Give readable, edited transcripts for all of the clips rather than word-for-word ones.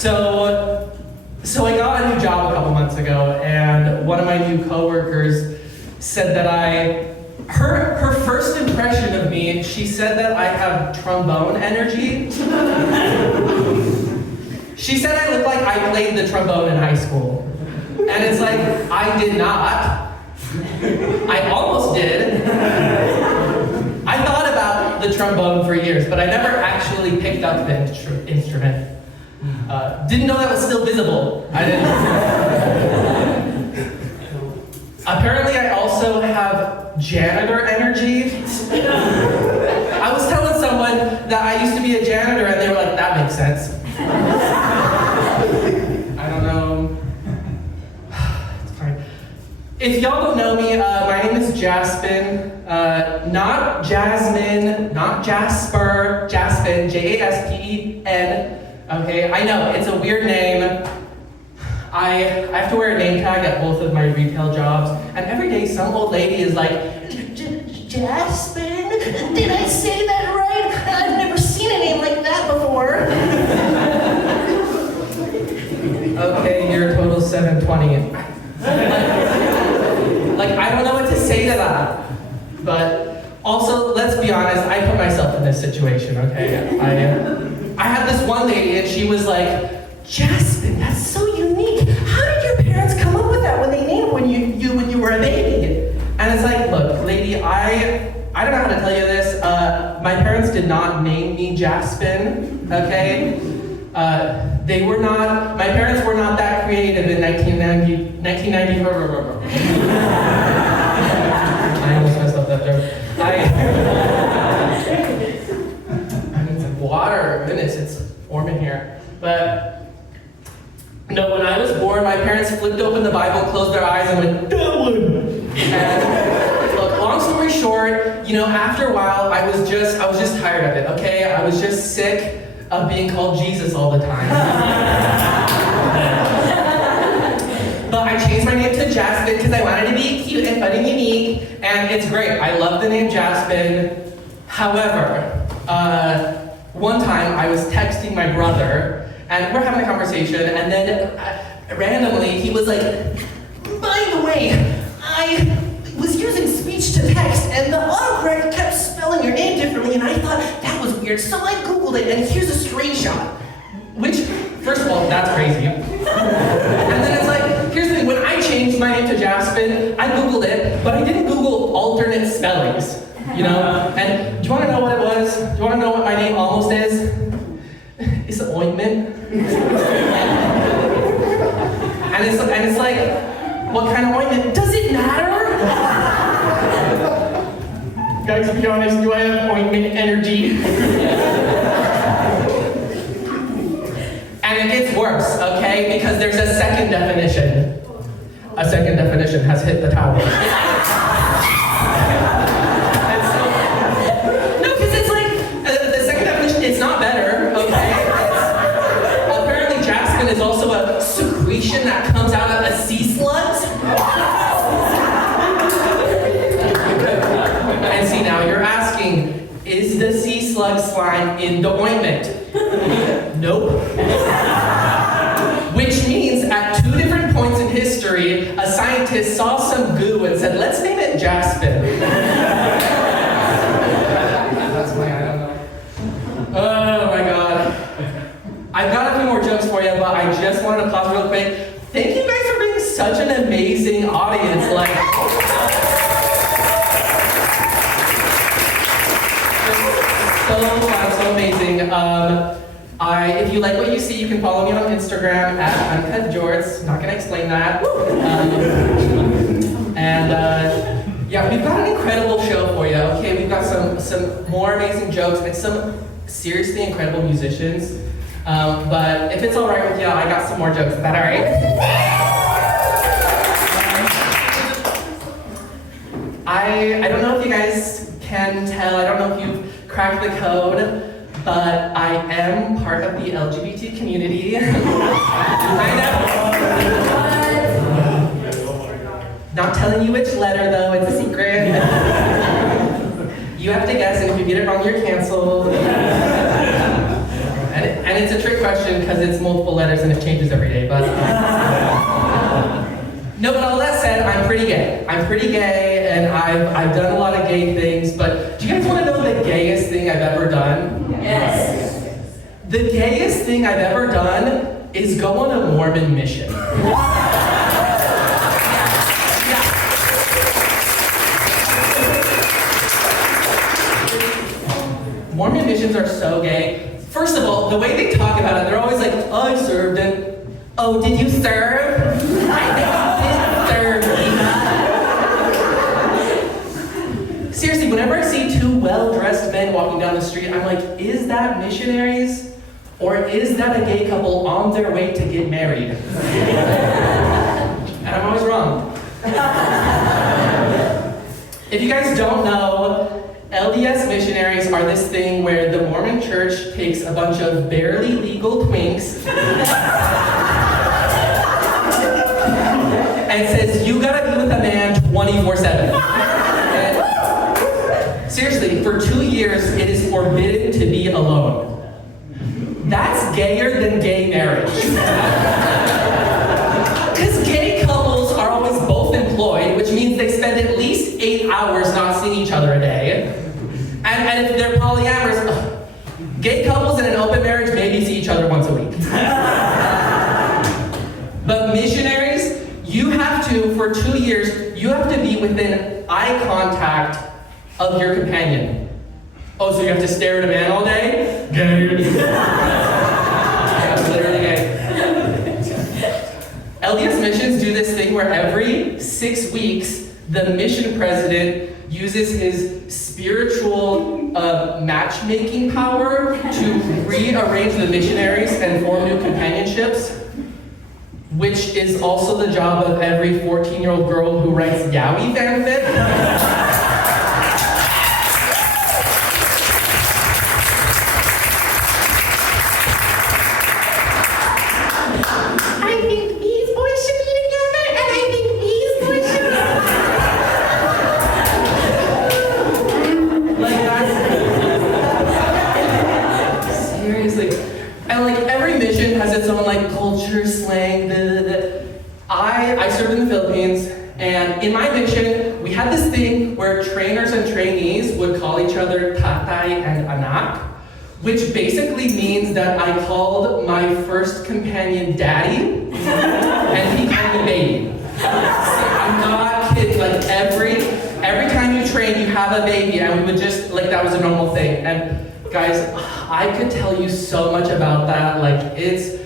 So I got a new job a couple months ago, and one of my new coworkers said that her first impression of me, she said that I have trombone energy. She said I look like I played the trombone in high school. And it's like, I did not. I almost did. I thought about the trombone for years, but I never actually picked up the instrument. Didn't know that was still visible. I didn't. Apparently, I also have janitor energy. I was telling someone that I used to be a janitor, and they were like, that makes sense. I don't know. It's fine. If y'all don't know me, my name is Jaspen. Not Jasmine, not Jasper, Jaspen, Jaspen. Okay, I know, it's a weird name. I have to wear a name tag at both of my retail jobs, and every day some old lady is like, Jaspen? Did I say that right? I've never seen a name like that before. Okay, you're a total 720. Like, I don't know what to say to that. But also, let's be honest, I put myself in this situation, okay? I had this one lady, and she was like, Jaspen, that's so unique. How did your parents come up with that when they named you when you were a baby? And it's like, look, lady, I don't know how to tell you this. My parents did not name me Jaspen, okay? My parents were not that creative in 1990. I almost messed up that joke. I need some water. Goodness, it's warm in here. But no, when I was born, my parents flipped open the Bible, closed their eyes, and went, Dylan! And look, long story short, after a while, I was just tired of it, okay? I was just sick of being called Jesus all the time. But I changed my name to Jaspen because I wanted to be cute and fun and unique, and it's great. I love the name Jaspen. However, one time I was texting my brother, and we're having a conversation, and then randomly he was like, by the way, I was using speech to text, and the autocorrect kept spelling your name differently, and I thought that was weird, so I Googled it, and here's a screenshot. Which, first of all, that's crazy. And then it's like, here's the thing, when I changed my name to Jaspen, I Googled it, but I didn't Google alternate spellings, And do you want to know what it was? Do you want to know what my name almost is? It's ointment. And it's like, what kind of ointment? Does it matter? Guys, to be honest, do I have ointment energy? And it gets worse, okay? Because there's a second definition. A second definition has hit the tower. No, because it's like, the second definition, it's not better, okay? Apparently Jaspen is also a secretion that comes out of a sea slug. And see, now you're asking, is the sea slug slime in the ointment? Nope. Which means at two different points in history, a scientist saw some goo and said, let's name it Jaspen. That's why I don't know. Oh my God. I've got a few more jokes for you, but I just wanted to pause real quick. Thank you guys for being such an amazing audience. So fun, so amazing. If you like what you see, you can follow me on Instagram at UncutJorts. Not gonna explain that. Yeah, we've got an incredible show for you. Okay, we've got some more amazing jokes and some seriously incredible musicians. But if it's all right with you, I got some more jokes. Is that all right? I don't know if you guys can tell. I don't know if you've cracked the code. But I am part of the LGBT community. I know. Not telling you which letter though, it's a secret. You have to guess, and if you get it wrong, you're canceled. And and it's a trick question because it's multiple letters and it changes every day, but... No, but all that said, I'm pretty gay. I'm pretty gay, and I've done a lot of gay things, but do you guys want to know the gayest thing I've ever done? Yes. The gayest thing I've ever done is go on a Mormon mission. Mormon missions are so gay. First of all, the way they talk about it, they're always like, oh, I served and, oh, did you serve? I did serve, Eva. Seriously, whenever I see two well-dressed men walking down the street, I'm like, is that missionaries? Or is that a gay couple on their way to get married? And I'm always wrong. If you guys don't know, LDS missionaries are this thing where the Mormon church takes a bunch of barely legal twinks and says, you gotta be with a man 24/7. And seriously, for 2 years, it is forbidden to be alone. That's gayer than gay marriage. Because gay couples are always both employed, which means they spend at least 8 hours not seeing each other a day. And if they're polyamorous, gay couples in an open marriage maybe see each other once a week. But missionaries, you have to, for 2 years, you have to be within eye contact of your companion. Oh, so you have to stare at a man all day? Gay. That's literally gay. LDS missions do this thing where every 6 weeks, the mission president uses his spiritual matchmaking power to rearrange the missionaries and form new companionships, which is also the job of every 14-year-old girl who writes yaoi fanfic. I think these boys should be together, and I think these boys should be seriously. And like every mission has its own like culture, slang, I served in the Philippines, and in my mission, we had this thing where trainers and trainees would call each other tatay and anak, which basically means that I called my first companion daddy, and he called me baby. I'm not kidding, like every time you train, you have a baby, and we would just, like that was a normal thing. And guys, I could tell you so much about that. Like it's,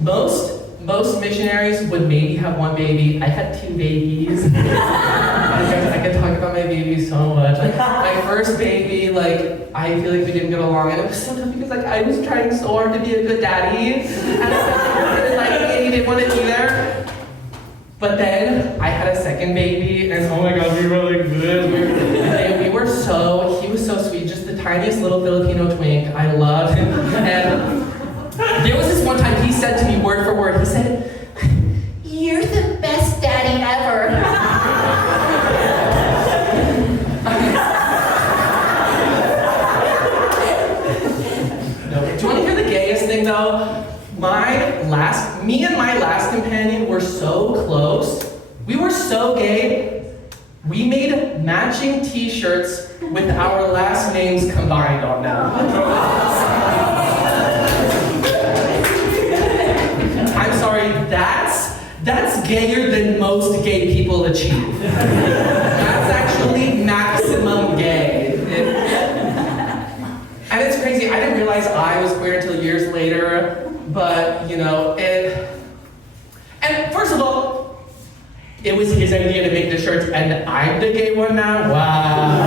most missionaries would maybe have one baby. I had 2 babies. I could talk about my baby so much. Like, my first baby, like, I feel like we didn't get along, and it was so tough because like I was trying so hard to be a good daddy, and he didn't want to be there. But then I had a second baby, and oh my god, we were like this. He was so sweet, just the tiniest little Filipino twink. I loved him. And there was this one time he said to me word for word, he said, "You're the best daddy ever." No, do you want to hear the gayest thing though? Me and my last companion were so close. We were so gay. We made matching t-shirts with our last names combined on them. I'm sorry, that's gayer than most gay people achieve. That's actually maximum gay. And it's crazy, I didn't realize I was queer until years later, but you know, and first of all, it was his idea to make the shirts, and I'm the gay one now? Wow.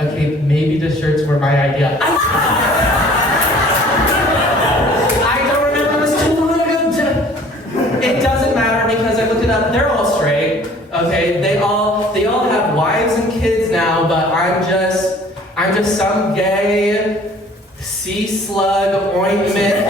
Okay, maybe the shirts were my idea. I don't remember, it was too long ago. It doesn't matter because I looked it up. They're all straight, okay? They all have wives and kids now, but I'm just some gay sea slug ointment